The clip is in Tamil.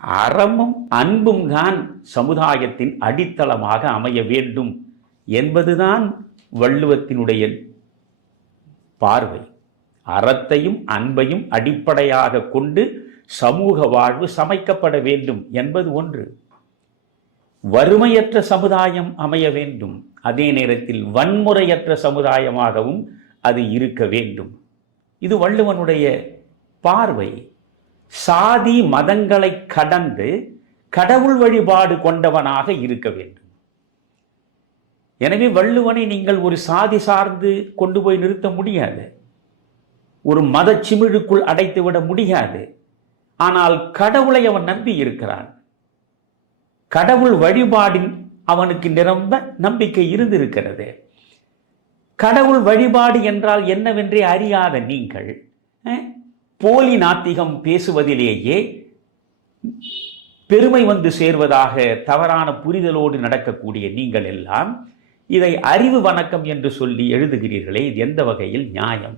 அறமும் அன்பும் தான் சமுதாயத்தின் அடித்தளமாக அமைய வேண்டும் என்பதுதான் வள்ளுவத்தினுடைய பார்வை. அறத்தையும் அன்பையும் அடிப்படையாக கொண்டு சமூக வாழ்வு சமைக்கப்பட வேண்டும் என்பது ஒன்று. வறுமையற்ற சமுதாயம் அமைய வேண்டும். அதே நேரத்தில் வன்முறையற்ற சமுதாயமாகவும் அது இருக்க வேண்டும். இது வள்ளுவனுடைய பார்வை. சாதி மதங்களை கடந்து கடவுள் வழிபாடு கொண்டவனாக இருக்க வேண்டும். எனவே வள்ளுவனை நீங்கள் ஒரு சாதி சார்ந்து கொண்டு போய் நிறுத்த முடியாது. ஒரு மத சிமிழுக்குள் அடைத்து விட முடியாது. ஆனால் கடவுளை அவன் நம்பி இருக்கிறான். கடவுள் வழிபாடின் அவனுக்கு நிரம்ப நம்பிக்கை இருந்திருக்கிறது. கடவுள் வழிபாடு என்றால் என்னவென்றே அறியாத நீங்கள் போலி நாத்திகம் பேசுவதிலேயே பெருமை வந்து சேர்வதாக தவறான புரிதலோடு நடக்கக்கூடிய நீங்கள் எல்லாம் இதை அறிவு வணக்கம் என்று சொல்லி எழுதுகிறீர்களே இது எந்த வகையில் நியாயம்?